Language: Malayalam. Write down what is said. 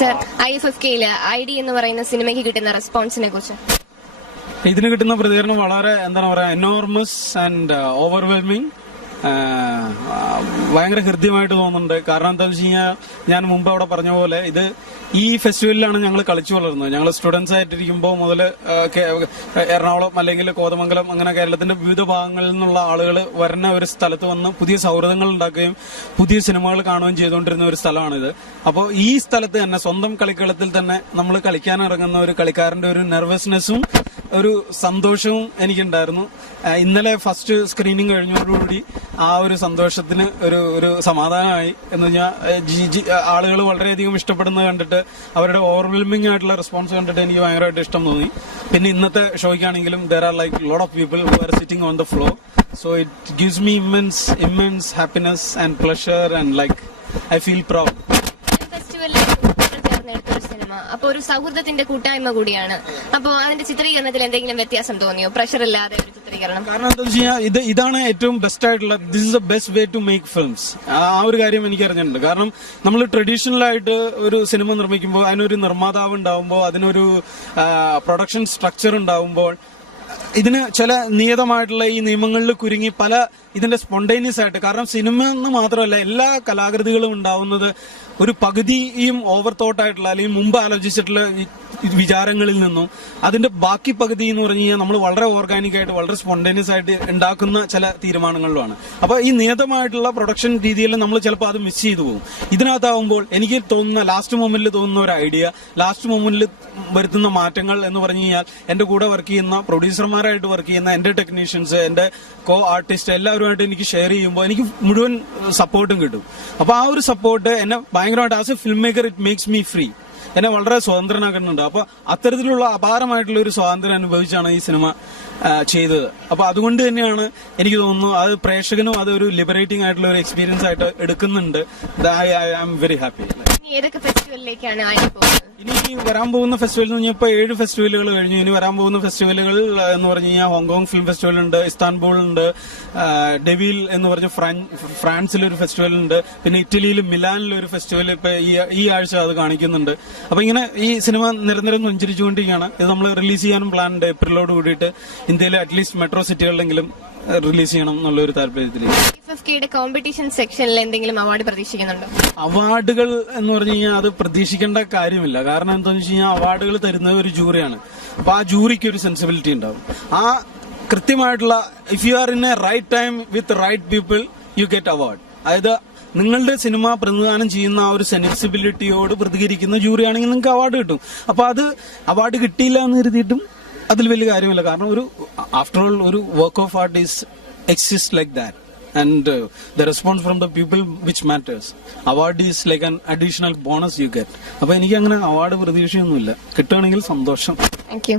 സർ, IFFK-യില് ID എന്ന് പറയുന്ന സിനിമയ്ക്ക് കിട്ടുന്ന റെസ്പോൺസിനെ കുറിച്ച് ഇതിന് കിട്ടുന്ന പ്രതികരണം വളരെ എന്താണ് പറയാ എനോർമസ് ആൻഡ് ഓവർവെൽമിംഗ്. ഭയങ്കര ഹൃദ്യമായിട്ട് തോന്നുന്നുണ്ട്. കാരണം എന്താണെന്ന് വെച്ച് കഴിഞ്ഞാൽ ഞാൻ മുമ്പ് അവിടെ പറഞ്ഞ പോലെ ഇത് ഈ ഫെസ്റ്റിവലിലാണ് ഞങ്ങൾ കളിച്ചു വളർന്നത്. ഞങ്ങൾ സ്റ്റുഡൻസ് ആയിട്ടിരിക്കുമ്പോൾ മുതൽ എറണാകുളം അല്ലെങ്കിൽ കോതമംഗലം അങ്ങനെ കേരളത്തിന്റെ വിവിധ ഭാഗങ്ങളിൽ നിന്നുള്ള ആളുകൾ വരുന്ന ഒരു സ്ഥലത്ത് വന്ന് പുതിയ സൗഹൃദങ്ങൾ ഉണ്ടാക്കുകയും പുതിയ സിനിമകൾ കാണുകയും ചെയ്തുകൊണ്ടിരുന്ന ഒരു സ്ഥലമാണിത്. അപ്പോൾ ഈ സ്ഥലത്ത് തന്നെ സ്വന്തം കളിക്കളത്തിൽ തന്നെ നമ്മൾ കളിക്കാൻ ഇറങ്ങുന്ന ഒരു കളിക്കാരന്റെ ഒരു നെർവസ്നെസ്സും ഒരു സന്തോഷവും എനിക്കുണ്ടായിരുന്നു. ഇന്നലെ ഫസ്റ്റ് സ്ക്രീനിങ് കഴിഞ്ഞതോടുകൂടി ആ ഒരു സന്തോഷത്തിന് ഒരു സമാധാനമായി എന്ന് പറഞ്ഞാൽ ആളുകൾ വളരെയധികം ഇഷ്ടപ്പെടുന്നത് കണ്ടിട്ട് അവരുടെ ഓവർവെൽമിംഗ് ആയിട്ടുള്ള റെസ്പോൺസ് കണ്ടിട്ട് എനിക്ക് ഭയങ്കരമായിട്ട് ഇഷ്ടം തോന്നി. പിന്നെ ഇന്നത്തെ ഷോയ്ക്കാണെങ്കിലും there are like lot of people who are sitting on the floor, so it gives me immense happiness and pleasure and like I feel proud. അപ്പൊ ഒരു സൗഹൃദത്തിന്റെ കൂട്ടായ്മ കൂടിയാണ്. അപ്പൊ അതിന്റെ ചിത്രീകരണത്തിൽ എന്തെങ്കിലും വ്യത്യാസം തോന്നിയോ? പ്രഷർ ഇല്ലാതെ ഒരു ചിത്രീകരണം. കാരണം എന്താ വെച്ച് കഴിഞ്ഞാൽ ഇതാണ് ഏറ്റവും ബെസ്റ്റ് ആയിട്ടുള്ള, this is the best way to make films. ആ ഒരു കാര്യം എനിക്ക് അറിഞ്ഞിട്ടുണ്ട്. കാരണം നമ്മൾ ട്രഡീഷണൽ ആയിട്ട് ഒരു സിനിമ നിർമ്മിക്കുമ്പോൾ അതിനൊരു നിർമ്മാതാവ് ഉണ്ടാവുമ്പോൾ അതിനൊരു പ്രൊഡക്ഷൻ സ്ട്രക്ചർ ഉണ്ടാവുമ്പോൾ ഇതിന് ചില നിയതമായിട്ടുള്ള ഈ നിയമങ്ങളിൽ കുരുങ്ങി പല ഇതിന്റെ സ്പോണ്ടേനിയസ് ആയിട്ട്, കാരണം സിനിമ എന്ന് മാത്രമല്ല എല്ലാ കലാകൃതികളും ഉണ്ടാവുന്നത് ഒരു പകുതിയും ഓവർ തോട്ടായിട്ടുള്ള അല്ലെങ്കിൽ മുമ്പ് ആലോചിച്ചിട്ടുള്ള വിചാരങ്ങളിൽ നിന്നും അതിന്റെ ബാക്കി പകുതി എന്ന് പറഞ്ഞു കഴിഞ്ഞാൽ നമ്മൾ വളരെ ഓർഗാനിക് ആയിട്ട് വളരെ സ്പോണ്ടേനിയസ് ആയിട്ട് ഉണ്ടാക്കുന്ന ചില തീരുമാനങ്ങളിലുമാണ്. അപ്പൊ ഈ നിയതമായിട്ടുള്ള പ്രൊഡക്ഷൻ രീതിയിൽ നമ്മൾ ചിലപ്പോൾ അത് മിസ് ചെയ്തു പോകും. ഇതിനകത്താവുമ്പോൾ എനിക്ക് തോന്നുന്ന ലാസ്റ്റ് മൊമെന്റിൽ തോന്നുന്ന ഒരു ഐഡിയ, ലാസ്റ്റ് മൊമെന്റിൽ വരുത്തുന്ന മാറ്റങ്ങൾ എന്ന് പറഞ്ഞു കഴിഞ്ഞാൽ എന്റെ കൂടെ വർക്ക് ചെയ്യുന്ന പ്രൊഡ്യൂസർമാരായിട്ട് വർക്ക് ചെയ്യുന്ന എന്റെ ടെക്നീഷ്യൻസ്, എന്റെ കോ ആർട്ടിസ്റ്റ് എല്ലാവരുമായിട്ട് എനിക്ക് ഷെയർ ചെയ്യുമ്പോൾ എനിക്ക് മുഴുവൻ സപ്പോർട്ടും കിട്ടും. അപ്പൊ ആ ഒരു സപ്പോർട്ട് എന്നെ ഭയങ്കരമായിട്ട് as A film maker it makes me free, എന്നെ വളരെ സ്വതന്ത്രനാക്കുന്നുണ്ട്. അപ്പൊ അത്തരത്തിലുള്ള അപാരമായിട്ടുള്ള ഒരു സ്വാതന്ത്ര്യം അനുഭവിച്ചാണ് ഈ സിനിമ ചെയ്തത്. അപ്പൊ അതുകൊണ്ട് തന്നെയാണ് എനിക്ക് തോന്നുന്നു അത് പ്രേക്ഷകനും അത് ഒരു ലിബറേറ്റിംഗ് ആയിട്ടുള്ള ഒരു എക്സ്പീരിയൻസ് ആയിട്ട് എടുക്കുന്നുണ്ട്. I am very happy. ഏതൊക്കെ ഫെസ്റ്റിവലിലേക്കാണ് പോകുന്നത്? ഇനി വരാൻ പോകുന്ന ഫെസ്റ്റിവൽ എന്ന് പറഞ്ഞാൽ ഇപ്പൊ 7 ഫെസ്റ്റിവലുകൾ കഴിഞ്ഞു. ഇനി വരാൻ പോകുന്ന ഫെസ്റ്റിവലുകൾ എന്ന് പറഞ്ഞു കഴിഞ്ഞാൽ ഹോങ്കോങ് ഫിലിം ഫെസ്റ്റിവൽ ഉണ്ട്, ഇസ്താൻബുൾ ഉണ്ട്, ഡെവിൽ എന്ന് പറഞ്ഞ ഫ്രാൻസിലൊരു ഫെസ്റ്റിവൽ ഉണ്ട്, പിന്നെ ഇറ്റലിയിൽ മിലാനിലൊരു ഫെസ്റ്റിവൽ ഇപ്പൊ ഈ ആഴ്ച അത് കാണിക്കുന്നുണ്ട്. അപ്പൊ ഇങ്ങനെ ഈ സിനിമ നിരന്തരം സഞ്ചരിച്ചുകൊണ്ടിരിക്കുകയാണ്. ഇത് നമ്മൾ റിലീസ് ചെയ്യാനും പ്ലാൻ ഉണ്ട്. ഏപ്രിലോട് കൂടിയിട്ട് ഇന്ത്യയിലെ അറ്റ്ലീസ്റ്റ് മെട്രോ സിറ്റികളിലെങ്കിലും റിലീസ് ചെയ്യണം എന്നുള്ള ഒരു താല്പര്യത്തിൽ. IFFK-യുടെ കോമ്പറ്റീഷൻ സെക്ഷനിൽ എന്തെങ്കിലും അവാർഡ് പ്രതീക്ഷിക്കുന്നുണ്ടോ? അവാർഡുകൾ എന്ന് പറഞ്ഞു കഴിഞ്ഞാൽ അത് പ്രതീക്ഷിക്കേണ്ട കാര്യമില്ല. കാരണം എന്താണെന്ന് വെച്ച് കഴിഞ്ഞാൽ അവാർഡുകൾ തരുന്നത് ഒരു ജൂറിയാണ്. അപ്പൊ ആ ജൂറിക്ക് ഒരു സെൻസിബിലിറ്റി ഉണ്ടാവും. ആ കൃത്യമായിട്ടുള്ള if you are in a right time with right people you get award. അതായത് നിങ്ങളുടെ സിനിമ പ്രതിദാനം ചെയ്യുന്ന ആ ഒരു സെൻസിബിലിറ്റിയോട് പ്രതികരിക്കുന്ന ജൂറി ആണെങ്കിൽ നിങ്ങൾക്ക് അവാർഡ് കിട്ടും. അപ്പൊ അത് അവാർഡ് കിട്ടിയില്ല എന്ന് കരുതിയിട്ടും അതിൽ വലിയ കാര്യമില്ല. കാരണം ഒരു ആഫ്റ്റർ ഓൾ ഒരു work of art is exist like that and the response from the people which matters. Award is like an additional bonus you get. അപ്പൊ എനിക്ക് അങ്ങനെ അവാർഡ് പ്രതീക്ഷയൊന്നുമില്ല. കിട്ടുകയാണെങ്കിൽ സന്തോഷം. Thank you.